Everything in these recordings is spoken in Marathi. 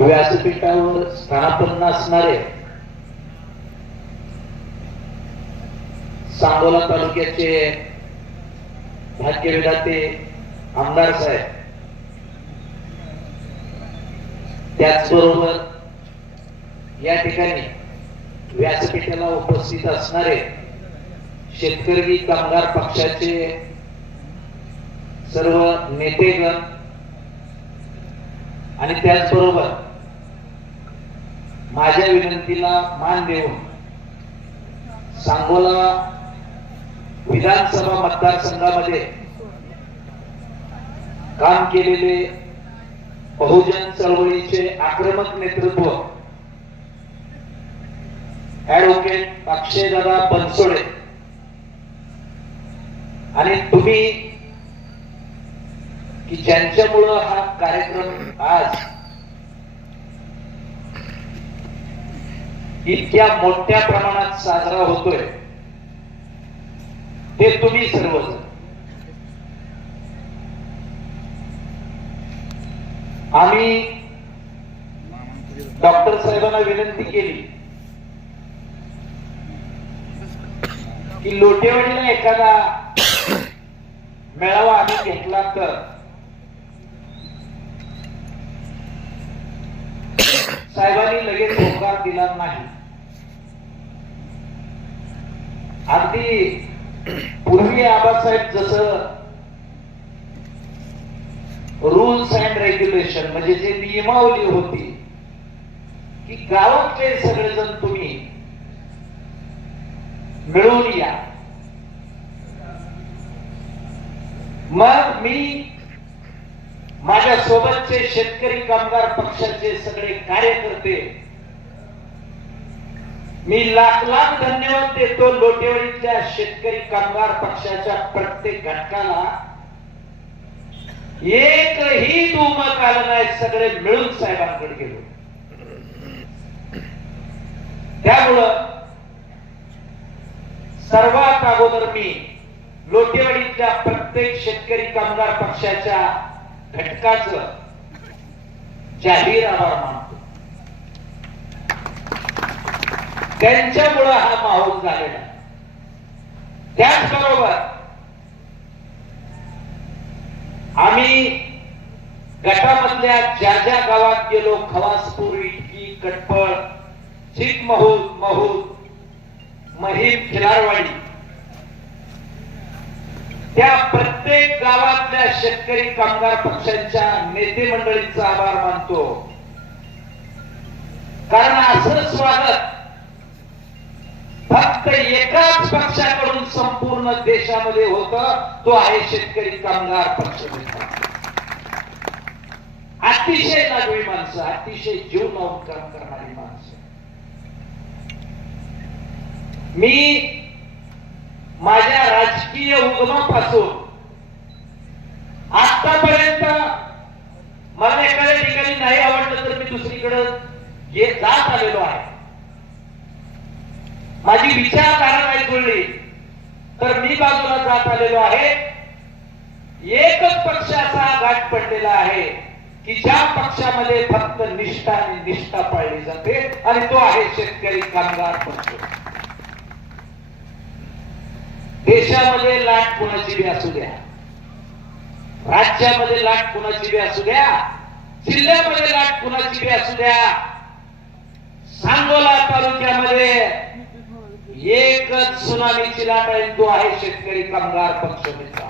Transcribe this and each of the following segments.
व्यासपीठावर स्थानापन्न असणारे सांगोला तालुक्याचे भाग्यविधाते आमदार साहेब. त्याचबरोबर या ठिकाणी व्यासपीठाला उपस्थित असणारे शेतकरी कामगार पक्षाचे सर्व नेतेगण आणि त्याचबरोबर माझ्या विनंतीला मान देऊन सांगोला विधानसभा मतदारसंघामध्ये काम केलेले बहुजन चळवळीचे आक्रमक नेतृत्व ऍडव्होकेट अक्षयदादा बनसोडे आणि तुम्ही की ज्यांच्यामुळं हा कार्यक्रम आज इतक्या मोठ्या प्रमाणात साजरा होतोय. ते तुम्ही सर्वजण. आम्ही डॉक्टर साहेबांना विनंती केली की लोटेवाडीला एखादा मेळावा आम्ही घेतला तर साहेबांनी लगेच होकार दिला नाही. अगदी पूर्वी आबासाहेब जसं रूल्स अँड रेग्युलेशन म्हणजे जे नियमावली होती की गावातले सगळेजण तुम्ही मिळून या. मग मी माझ्या सोबतचे शेतकरी कामगार पक्षाचे सगळे कार्यकर्ते मी लाख लाख धन्यवाद देतो लोटेवाडीतल्या शेतकरी कामगार पक्षाच्या प्रत्येक घटकाला. एकही दुमत आलं नाही सगळे मिळून साहेबांकडे गेलो. त्यामुळं सर्वात अगोदर मी लोटेवाडीतल्या प्रत्येक शेतकरी कामगार पक्षाच्या घटकाचं जाहीर आभार मानतो. त्यांच्यामुळं हा माहोल झालेला. त्याचबरोबर आम्ही गटामधल्या ज्या ज्या गावात गेलो खवासपूर इटकी कटपळ चिकमहूल महूल महिम खिलारवाडी त्या प्रत्येक गावातल्या शेतकरी कामगार पक्षांच्या नेते मंडळींचा आभार मानतो. कारण असं स्वागत फक्त एकाच पक्षाकडून संपूर्ण देशामध्ये होत तो आहे शेतकरी कामगार पक्ष. अतिशय लागवी माणसं अतिशय जीव लावून काम करणारी माणसं. मी माझ्या राजकीय उगमापासून आतापर्यंत मला एखाद्या ठिकाणी नाही आवडलं तर मी दुसरीकडे जात आलेलो आहे. माझी विचारधारा नाही जुळली. तर मी बाजूला जात आलेलो आहे. एकच पक्ष असा गाठ पडलेला आहे की ज्या पक्षामध्ये फक्त निष्ठा आणि निष्ठा पाळली जाते आणि तो आहे शेतकरी कामगार पक्ष. देशामध्ये लाट कुणाची बी असू द्या राज्यामध्ये लाट कुणाची बी असू द्या जिल्ह्यामध्ये लाट कुणाची बी असू द्या सांगोला तालुक्यामध्ये एकच सुनामीची लाट आहे तो आहे शेतकरी कामगार पक्ष नेता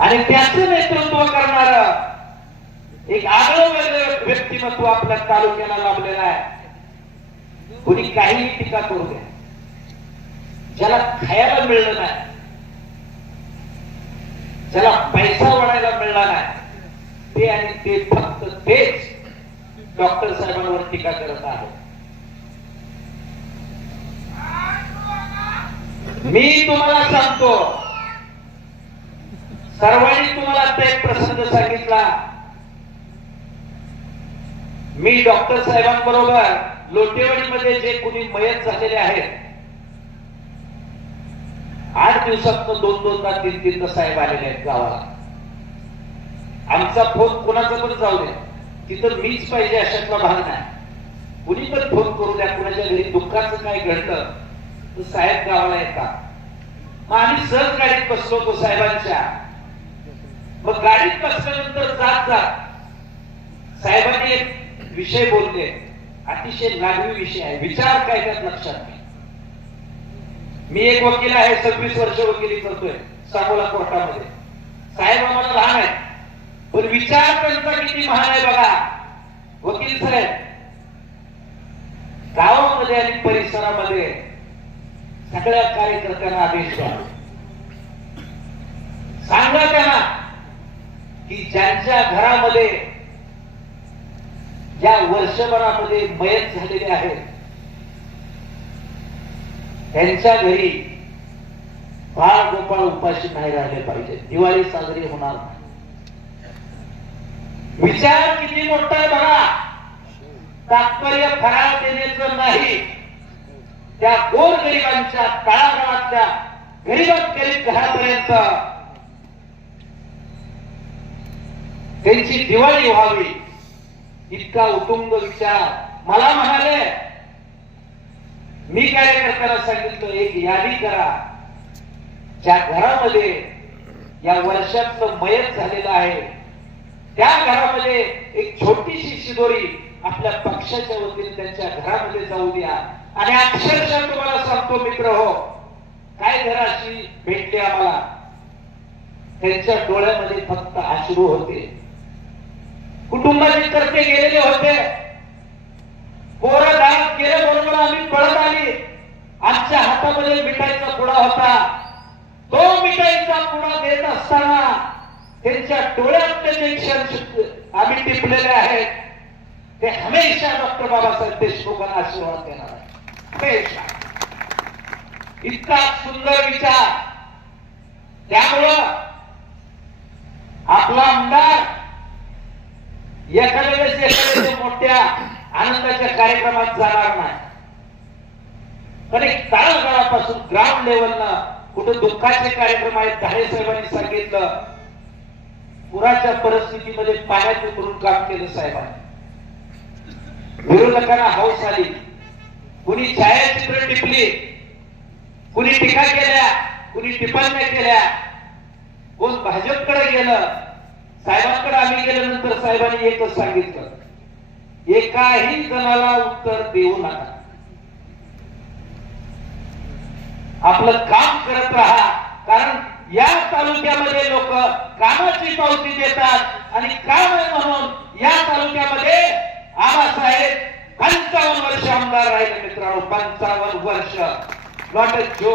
आणि त्याचं नेतृत्व करणार एक आगळं व्यक्तिमत्व आपल्या तालुक्याला लाभलेलं आहे. कुणी काहीही टीका करू द्या. ज्याला खायला मिळलं नाही ज्याला पैसा वाढायला मिळला नाही ते आणि ते फक्त तेच डॉक्टर साहेबांवर टीका करत आहे. मी तुम्हाला सांगतो सर्वांनी तुम्हाला ते एक प्रसंग सांगितला. मी डॉक्टर साहेबांबरोबर लोटेवाडीमध्ये जे कुणी मयत झालेले आहेत आठ दिवसात दोन दोनदा तीन तीनदा साहेब आलेले आहेत गावाला. आमचा फोन कोणाचा पण जाऊ दे. तिथं मीच पाहिजे अशातला भाग नाही. कुणी पण फोन करू द्या कुणाच्या घरी दुःखाचं काय घडलं तर साहेब गावाला येतात. मग आम्ही सहज गाडीत बसलो होतो साहेबांच्या. मग गाडीत बसल्यानंतर जात जात साहेबांनी एक विषय बोलले. अतिशय लागवी विषय आहे. विचार काय त्यात लक्षात नाही. मी एक वकील आहे सव्वीस वर्ष वकिली करतोय सांगोला कोर्टामध्ये. साहेब आम्हाला लहान आहेत पण विचार त्यांचा किती महान आहे बघा. वकील साहेब गावामध्ये आणि परिसरामध्ये सगळ्या कार्यकर्त्यांना आदेश द्या. सांगा त्यांना की ज्यांच्या घरामध्ये या वर्षभरामध्ये मयत झालेले आहेत त्यांच्या घरी बाळ गोपाळ उपाशी नाही राहिले पाहिजे. दिवाळी साजरी होणार नाही विचार किती मोठा आहे बघा. तात्पर्य फरार देण्याचं नाही. त्या गोर गरिबांच्या तळागाळातल्या गरीबात गरीब घरापर्यंत त्यांची दिवाळी व्हावी. इतका उतुंग विचार. मला म्हणाले मी कार्यकर्त्याला सांगितलं एक यादी करा. ज्या घरामध्ये या वर्षातलं मयत झालेलं आहे त्या घरामध्ये एक छोटीशी शिदोरी आपल्या पक्षाच्या वतीने त्यांच्या घरामध्ये जाऊ द्या. आणि अक्षरशः तुम्हाला सांगतो मित्र हो काय घराशी भेटते आम्हाला? त्यांच्या डोळ्यामध्ये फक्त अश्रू होते. कुटुंबाचे तर्फे गेलेले होते. पोरं दारात गेले आम्ही पळत आली. आमच्या हातामध्ये मिठाईचा पुडा होता. तो मिठाईचा पुडा देत असताना त्यांच्या डोळ्यात जे क्षण आम्ही टिपलेले आहेत. ते हमेशा डॉक्टर बाबासाहेब देशमुखांना आशीर्वाद देणार आहे हमेशा. इतका सुंदर विचार. त्यामुळं आपला आमदार एखाद्या वेळेस एखाद्या मोठ्या आनंदाच्या कार्यक्रमात जाणार नाही. पण एक तळागाळापासून ग्राउंड लेवलला कुठं दुःखाचे कार्यक्रम आहेत धारे साहेबांनी सांगितलं. पुराच्या परिस्थितीमध्ये पाण्यात उतरून काम केलं साहेबांनी. विरोधकांना हौस आली. कुणी छायाचित्र टिपली कुणी टीका केल्या कुणी टिप्पण्या केल्या. कोण भाजपकडे गेलं साहेबांकडे आम्ही गेल्यानंतर साहेबांनी एकच सांगितलं एकाही जणाला उत्तर देऊ नका. आपलं काम करत राहा कारण या तालुक्यामध्ये लोक कामाची पावती देतात आणि काम आहे म्हणून या तालुक्यामध्ये आबासाहेब पंचावन्न वर्ष आमदार राहिले मित्रांनो पंचावन्न वर्ष. नॉट जो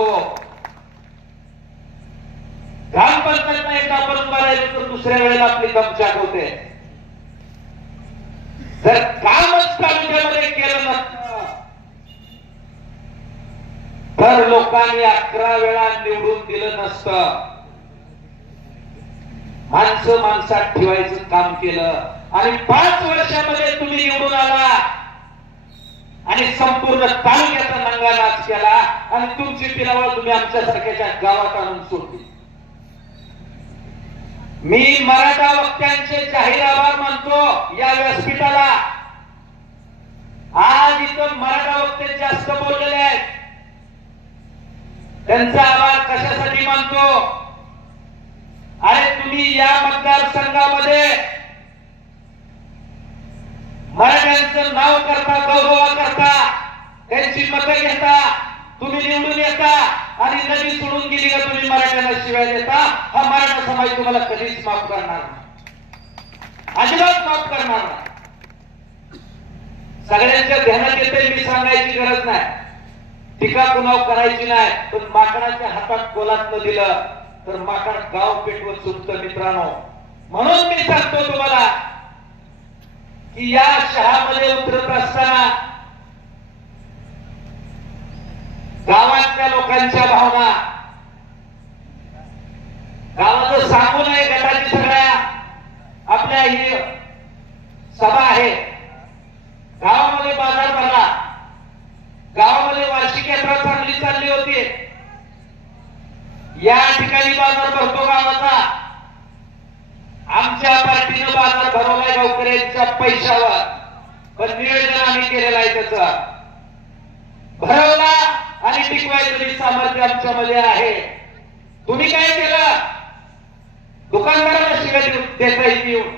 ग्रामपंचायत एकदा आपण उभा तर दुसऱ्या वेळेला आपली दमचाक होते जर कामच तालुक्यामध्ये केलं नसतं तर लोकांनी अकरा वेळा निवडून दिलं नसतं. माणसं माणसात ठेवायचं काम केलं. आणि पाच वर्षामध्ये तुम्ही निवडून आला. आणि संपूर्ण तालुक्याचा नंगा नाच केला. आणि तुमची पिलावळ तुम्ही आमच्या सारख्याच्या गावात आणून सोडली. मी मराठा वक्त्यांचे जाहीर आभार मानतो या व्यासपीठाला. आज इथं मराठा वक्ते जास्त बोललेले आहेत. त्यांचा आभार कशासाठी मानतो? अरे तुम्ही या मतदारसंघामध्ये मराठ्यांचं नाव करता गौरवा करता त्यांची मतं घेता तुम्ही निवडून येता आणि नदी सोडून गेली का तुम्ही मराठ्यांना शिवाय देता? हा मराठा समाज तुम्हाला कधीच माफ करणार नाही. अजिबात माफ करणार नाही. सगळ्यांच्या ध्यानात येते मी सांगायची गरज नाही. टीका कुणाव करायची नाही पण माकडाच्या हातात कोलात न दिलं तर माकड गाव पेटवत सुटतं मित्रांनो. म्हणून मी सांगतो तुम्हाला की या शहामध्ये उतरत असताना गावातल्या लोकांच्या भावना गावाचं सांगू नये गटाची सगळ्या आपल्या ही सभा आहे. गावामध्ये बाजार भरला. गावामध्ये वार्षिक यात्रा चांगली चालली होती. या ठिकाणी बाजार भरतो गावाचा. आमच्या पार्टीनं बाजार भरवलाय गावकऱ्यांच्या पैशावर. पण नियोजन आम्ही केलेलं आहे त्याच. भरवला आणि टिकवायचं सामर्थ्य आमच्यामध्ये आहे. तुम्ही काय केलं? दुकानदाराला शिवाय देता येऊन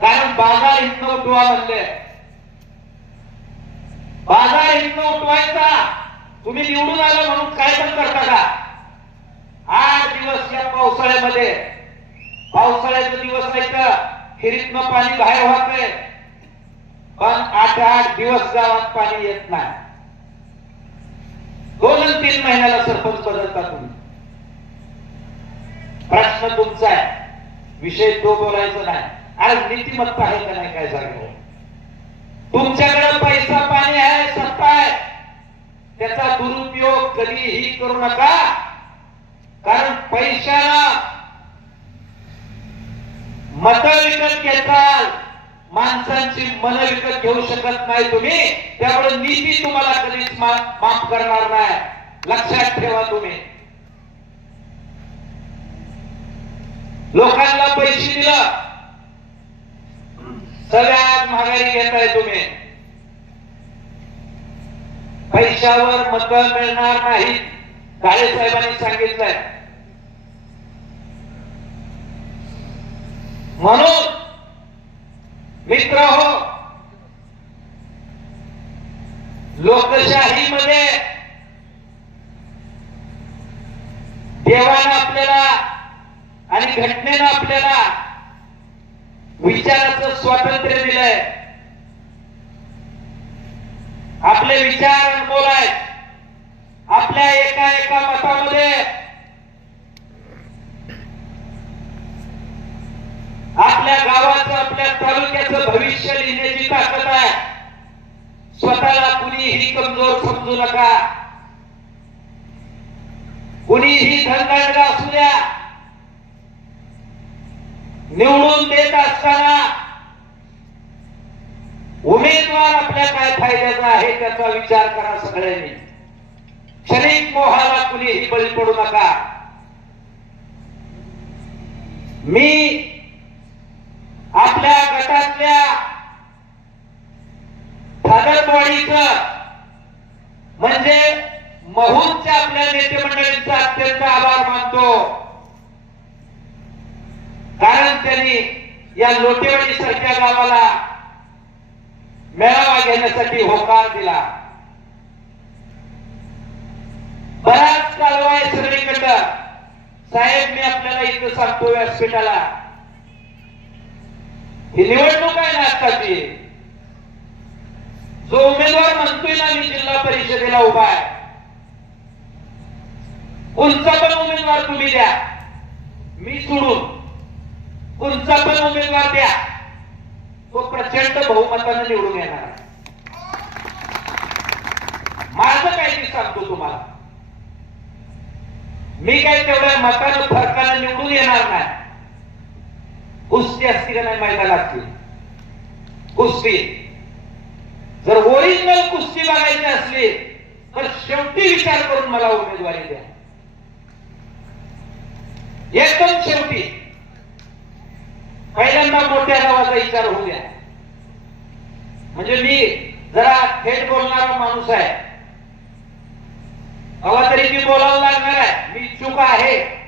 कारण बाजार इतकं उठवा म्हणले. बाजार इथनं उठवायचा. तुम्ही निवडून आलं म्हणून काय पण करता का? आठ दिवस या पावसाळ्यामध्ये. पावसाळ्याचे दिवस नाही तर खिरीतनं पाणी बाहेर वाहतंय. पण आठ आठ दिवस गावात पाणी येत नाही. दोन आणि तीन महिन्याला सरपंच बदलता तुम्ही. प्रश्न तुमचा आहे. विषय तो बोलायचा नाही. आज नीतिमत्ता आहे का नाही काय सांगतो तुमच्याकडे पैसा पाणी आहे सत्ता आहे. त्याचा दुरुपयोग कधीही करू नका. कारण पैशाला मत विकत घेताल. माणसांची मन विकत घेऊ शकत नाही तुम्ही. त्यामुळे नीती तुम्हाला कधीच माफ करणार नाही. लक्षात ठेवा तुम्ही. लोकांना पैसे दिलं. सगळ्यात महागाई घेताय तुम्ही. पैशावर मत मिळणार नाही काळे साहेबांनी सांगितलंय. म्हणून मित्र हो लोकशाहीमध्ये देवानं आपल्याला आणि घटनेनं आपल्याला विचाराचं स्वातंत्र्य दिलंय. आपले विचार अनमोल आहेत. आपल्या एका एका मतामध्ये आपल्या गावाचं आपल्या तालुक्याचं भविष्य लिहिण्याची ताकद आहे. स्वतःला कुणीही कमजोर समजू नका. कुणीही धनगंडा असू द्या. निवडून देत असताना उमेदवार आपल्या काय फायद्याचा आहे त्याचा विचार करा सगळ्यांनी. क्षणिक मोहाला कुणीही बळी पडू नका. मी आपल्या गटातल्या फादरबॉडीचं म्हणजे महूच्या आपल्या नेते मंडळींचा अत्यंत आभार मानतो. कारण त्यांनी या लोटेवाडी सारख्या गावाला मेळावा घेण्यासाठी होकार दिला. बराच कालवा आहे सगळीकडं. साहेब मी आपल्याला इथं सांगतो व्यासपीठाला. ही निवडणूक आहे ना आत्ताची. जो उमेदवार म्हणतोय ना मी जिल्हा परिषदेला उभा आहे. कोणता पण उमेदवार तुम्ही द्या. मी सोडून. कोणता पण उमेदवार द्या. तो प्रचंड बहुमताने निवडून येणार. माझ माझं काय ते सांगतो तुम्हाला. मी काय तेवढ्या मतानं फरकानं निवडून येणार नाही. कुस्ती असती का नाही मैदानातली? कुस्ती. जर ओरिजिनल कुस्ती बघायची असली तर शेवटी विचार करून मला उमेदवारी द्या. एकदम शेवटी. पहिल्यांदा मोठ्या गावाचा विचार होऊ द्या. म्हणजे मी जरा थेट बोलणारा माणूस आहे. हवा तरी मी बोलावं लागणार आहे. मी चूक आहे.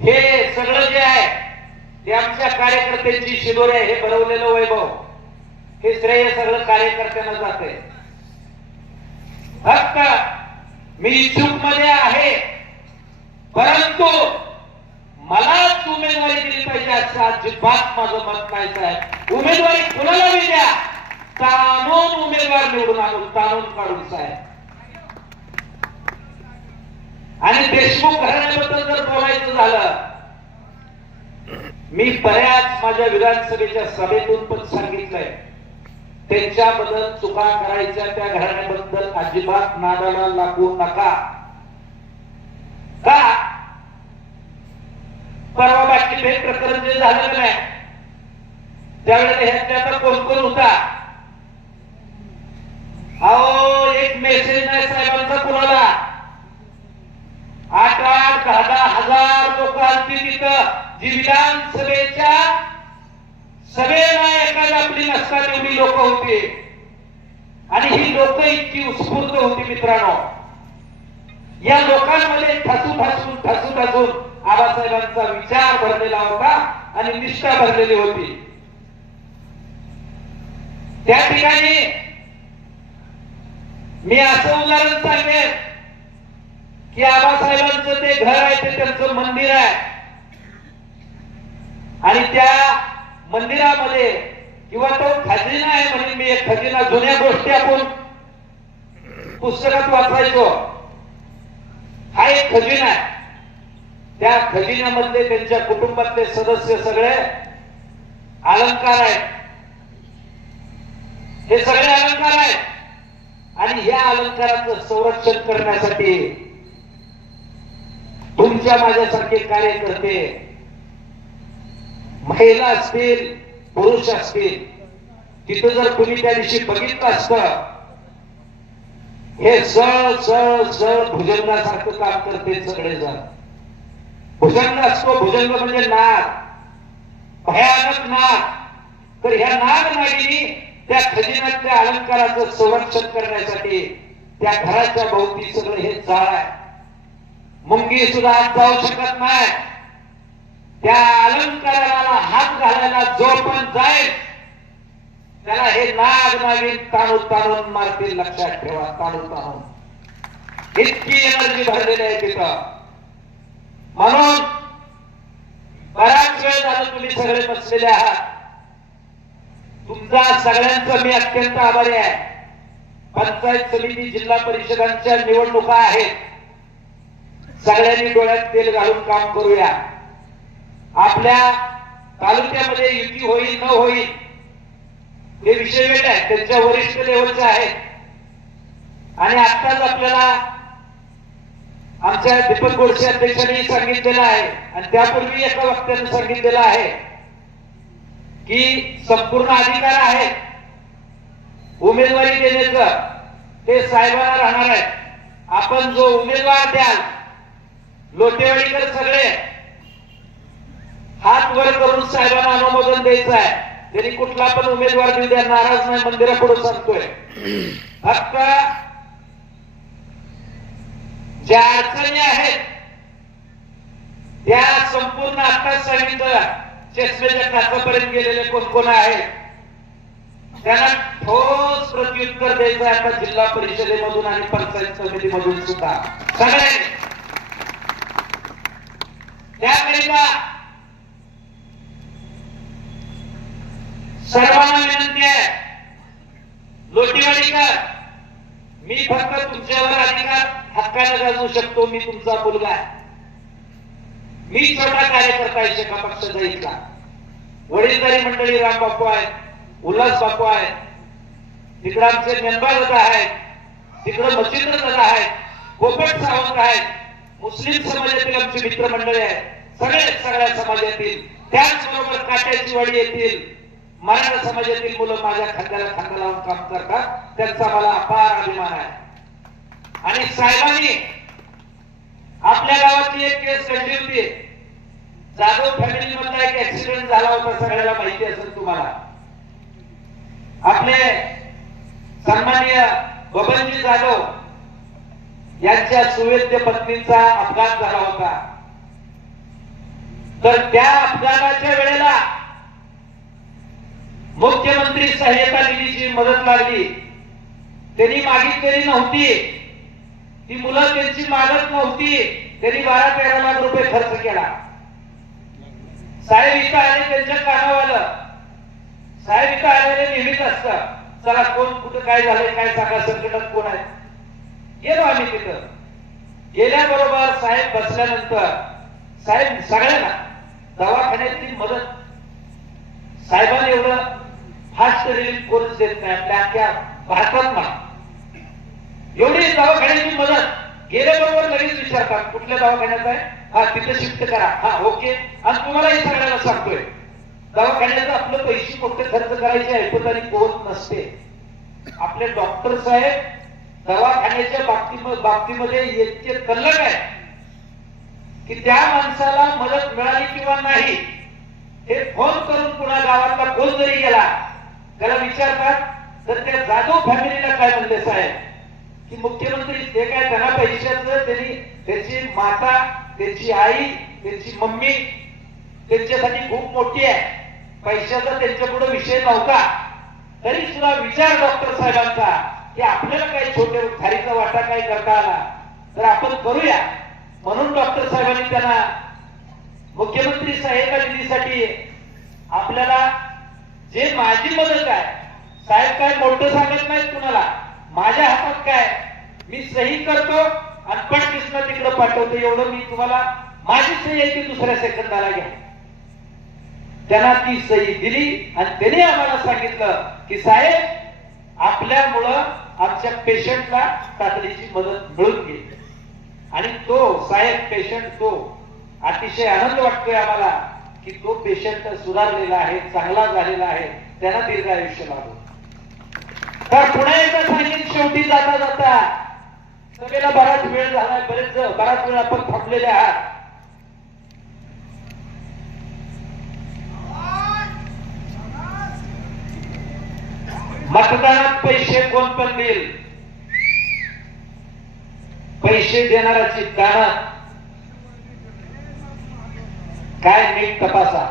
हे सगळं जे आहे ते आमच्या कार्यकर्त्यांची शिदोरी आहे. हे भरवलेलं वैभव. हे श्रेय सगळं कार्यकर्त्यांना जाते फक्त मी चूकमध्ये आहे. परंतु मलाच उमेदवारी दिली पाहिजे असं अजिबात माझं मत नाही साहेब. उमेदवारी कुणाला मी द्या. ताणून उमेदवार निवडून आणून ताणून काढून साहेब. आणि देशमुख घराण्याबद्दल जर बोलायचं झालं मी बऱ्याच माझ्या विधानसभेच्या सभेतून पण सांगितलंय. त्यांच्याबद्दल चुका करायच्या त्या घराण्याबद्दल अजिबात नादाला लागू नका. का? परवा बाकी भेट प्रकरण जे झालेलं नाही त्यावेळेला ह्यातल्या आता कोण कोण होता? अहो एक मेसेज नाही साहेबांचा कुणाला. आठ आठ दहा दहा हजार लोक असतील तिथं. जी विधानसभेच्या सभेला एखादी आपली नसतात एवढी लोक होती. आणि ही लोक इतकी उत्स्फूर्त होती मित्रांनो. या लोकांमध्ये ठसू ठसून ठसू ठसून आबासाहेबांचा विचार भरलेला होता आणि निष्ठा भरलेली होती. त्या ठिकाणी मी असं उदाहरण सांगेन की आबासाहेबांचं ते घर आहे ते त्यांचं मंदिर आहे. आणि त्या मंदिरामध्ये किंवा तो खजिना आहे म्हणजे मी एक खजिना जुन्या गोष्टी आपण पुस्तकात वाचायचो. हा एक खजिना आहे. त्या खजिन्यामधले त्यांच्या कुटुंबातले सदस्य सगळे अलंकार आहेत. हे सगळे अलंकार आहेत. आणि या अलंकाराचं संरक्षण करण्यासाठी तुमच्या माझ्यासारखे कार्यकर्ते महिला असतील पुरुष असतील तिथं जर तुम्ही त्या दिवशी बघितलं असतं हे सळ सळ सळ भुजंगासारखं काम करते सगळेजण. भुजंग असतो भुजंग म्हणजे नाग. भयानक नाग. तर ह्या नाग नागिनी त्या खजिन्यातल्या अलंकाराचं संरक्षण करण्यासाठी त्या घराच्या भोवती सगळं हे जाळ आहे. मुंगी सुद्धा आत जाऊ शकत नाही. त्या अलंकाराला हात घालायला जो पण जाईल त्याला हे नाग नागिन ताणून ताणून मारतील लक्षात ठेवा ताणून ताणून. इतकी एनर्जी भरलेली आहे तिथं. म्हणून बराच वेळ झाला तुम्ही सगळे बसलेले आहात. तुमचा सगळ्यांचा मी अत्यंत आभारी आहे. पंचायत समिती जिल्हा परिषदांच्या निवडणुका आहेत. सगळ्यांनी डोळ्यात तेल घालून काम करूया. आपल्या तालुक्यामध्ये युती होईल न होईल हे विषय वेगळे आहेत त्यांच्या वरिष्ठ लेवलचे आहेत. आणि आत्ताच आपल्याला आमच्या दीपक गोडसे अध्यक्षांनी सांगितलेलं आहे आणि त्यापूर्वी एका वक्त्यानं सांगितलेलं आहे की संपूर्ण अधिकार आहे उमेदवारी देण्याचं ते साहेबांना राहणार आहे आपण जो उमेदवार द्याल लोटेवाडीकर सगळे हात वर करून साहेबांना अनुमोदन द्यायचं आहे. त्यांनी कुठला पण उमेदवार देऊ द्या नाराज नाही मंदिरापुढे सांगतोय. फक्त ज्या अडचणी आहेत त्या संपूर्ण आताच सांगितलं चष्मेच्या टाकापर्यंत गेलेले कोण कोण आहेत त्यांना ठोस प्रत्युत्तर द्यायचं आता जिल्हा परिषदेमधून आणि पंचायत समितीमधून सुद्धा. सगळ्यांनी. त्याकरिता सर्वांना विनंती आहे लोटीवाडीकर मी फक्त तुमच्यावर अधिकार हक्काने गाजवू शकतो मी तुमचा मुलगा आहे. मी छोटा कार्यकर्ता आहे शेका पक्ष इथला वडीलधारी मंडळी राम बापू आहेत उल्हास बापू आहेत तिकडे आमचे मेंबर दादा आहेत तिकडे मच्छिंद्र दादा आहेत गोपट सावंत आहेत मुस्लिम समाजातील आमची मित्रमंडळी आहेत सगळे सगळ्या समाजातील त्याचबरोबर काट्याची वाडी येतील मराठा समाजातील मुलं माझ्या खांद्याला खांदा लावून काम करतात. त्यांचा मला अपार अभिमान आहे. आणि साहेबांनी आपल्या गावातली एक केस घडली होती. जाधव फॅमिली मधला एक ऍक्सिडेंट झाला होता सगळ्याला माहिती असेल तुम्हाला. आपले सन्माननीय बबनजी जाधव यांच्या सुवेद्य पत्नीचा अपघात झाला होता. तर त्या अपघाताच्या वेळेला मुख्यमंत्री सहाय्यता निधीची मदत लागली त्यांनी मागितलेली नव्हती. ती मुलं त्यांची मागत नव्हती. त्यांनी बारा तेरा लाख रुपये खर्च केला. साहेब इथं आले त्यांच्या कानावर आलं साहेब इथं आलेले नेहमीच असतं चला कोण कुठं काय झालंय काय सांगा संकटात कोण आहे गेलो आम्ही तिथं. गेल्याबरोबर साहेब बसल्यानंतर साहेब सगळ्यांना दवाखान्यातली मदत. साहेबांनी एवढं फास्ट रिलीफ कोणच देत नाही. आपल्या अख्ख्या भारतात ना एवढी दवाखान्याची मदत. गेल्याबरोबर लगेच विचारतात कुठल्या दवाखान्यात आहे? हा तिथे शिफ्ट करा. हा ओके. आणि तुम्हालाही सगळ्याला सांगतोय. दवाखान्याचं आपलं पैसे मोठे खर्च करायचे ऐपत कोण नसते. आपले डॉक्टर साहेब दवाखान्याच्या बाबतीमध्ये बाबतीमध्ये इतके तल्लक आहे की त्या माणसाला मदत मिळाली किंवा नाही हे फोन करून पुन्हा गावातला कोण जरी गेला त्याला विचारतात तर त्या जाधव फॅमिलीला काय म्हणले साहेब? की मुख्यमंत्री जे काय त्यांना पैशाचं त्यांनी त्याची माता त्याची आई त्यांची मम्मी त्यांच्यासाठी खूप मोठी आहे. पैशाचा त्यांच्या पुढे विषय नव्हता. तरी सुद्धा विचार डॉक्टर साहेबांचा की आपल्याला काही छोटे थारीचा वाटा काही करता आला? तर आपण करूया. म्हणून डॉक्टर साहेबांनी त्यांना मुख्यमंत्री सहायता निधीसाठी आपल्याला जे माझी मदत आहे साहेब काय मोठं सांगत नाहीत कुणाला? माझ्या हातात काय? मी सही करतो आणि पटकीसनं तिकडे पाठवतो. एवढं मी तुम्हाला माझी सही आहे ती दुसऱ्या सेकंदाला घ्या. त्यांना ती सही दिली आणि त्याने आम्हाला सांगितलं की साहेब आपल्यामुळं आमच्या पेशंटला तातडीची मदत मिळून गेली. आणि तो साहेब पेशंट तो अतिशय आनंद वाटतोय आम्हाला. की तो पेशंट सुधारलेला आहे चांगला झालेला आहे त्यांना दीर्घ आयुष्य लाभो तर पुन्हा एकदा सांगेन शेवटी जाता जाता सगळ्याला बराच वेळ झालाय बरेच बराच वेळ आपण थांबलेले आहात. मतदानात पैसे कोण पण देईल पैसे देणाऱ्याची दान काय नीट तपासा.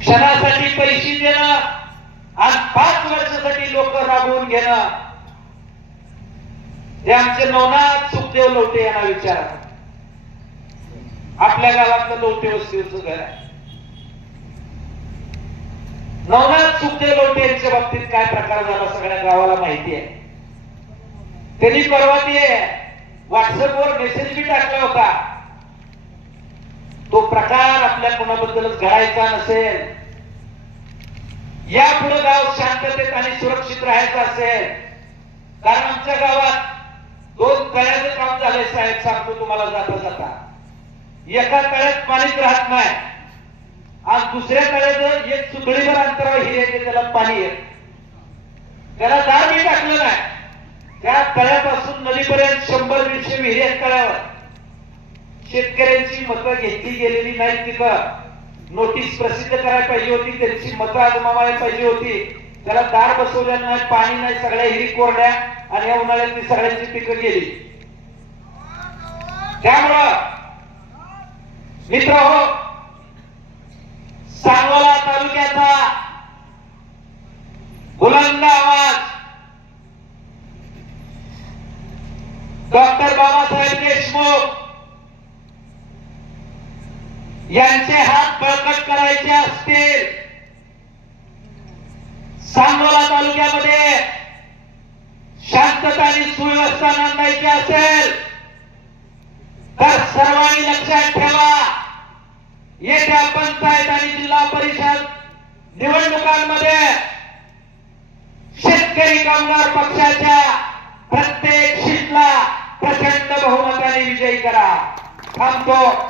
क्षणासाठी पैसे देणं आणि पाच वर्षासाठी लोक राबवून घेणं. हे आमचे नवनाथ सुखदेव लोटे यांना विचारा. आपल्या गावातलं लोटे वस्तीवरचं घर आहे. नवनाथ सुखदेव लोटे यांच्या बाबतीत काय प्रकार झाला सगळ्या गावाला माहिती आहे. त्यांनी परवा ते व्हॉट्सअपवर मेसेज बी टाकला होता. तो प्रकार आपल्या कोणाबद्दलच घडायचा नसेल. या पुढे गाव शांततेत आणि सुरक्षित राहायचं असेल. कारण आमच्या गावात दोन तळ्याचं काम झालंय साहेब. सांगतो तुम्हाला जाता जाता. एका तळ्यात पाणीच राहत नाही. आज दुसऱ्या तळ्याचं एक चुकळीभर अंतरावर हिरे येते त्याला पाणी येत त्याला दार मी टाकलं नाही. त्या तळ्यापासून नदीपर्यंत शंभर दीडशे विहिरी आहेत तळ्यावर. शेतकऱ्यांची मतं घेतली गेलेली नाहीत तिथं. नोटीस प्रसिद्ध करायला पाहिजे होती त्यांची मतं आजमावायला पाहिजे होती. त्याला दार बसवल्या नाही पाणी नाही सगळ्या हिरी कोरड्या आणि या उन्हाळ्यात ती सगळ्यांची पिकं गेली. त्यामुळं मित्र हो सांगोला तालुक्याचा बुलंद आवाज डॉक्टर बाबासाहेब देशमुख यांचे हात बळकट करायचे असतील. सांगोला तालुक्यामध्ये शांतता आणि सुव्यवस्था नांदायची असेल तर सर्वांनी लक्षात ठेवा. येत्या पंचायत आणि जिल्हा परिषद निवडणुकांमध्ये शेतकरी कामगार पक्षाच्या प्रत्येक शीटला प्रचंड बहुमताने विजयी करा. थांबतो.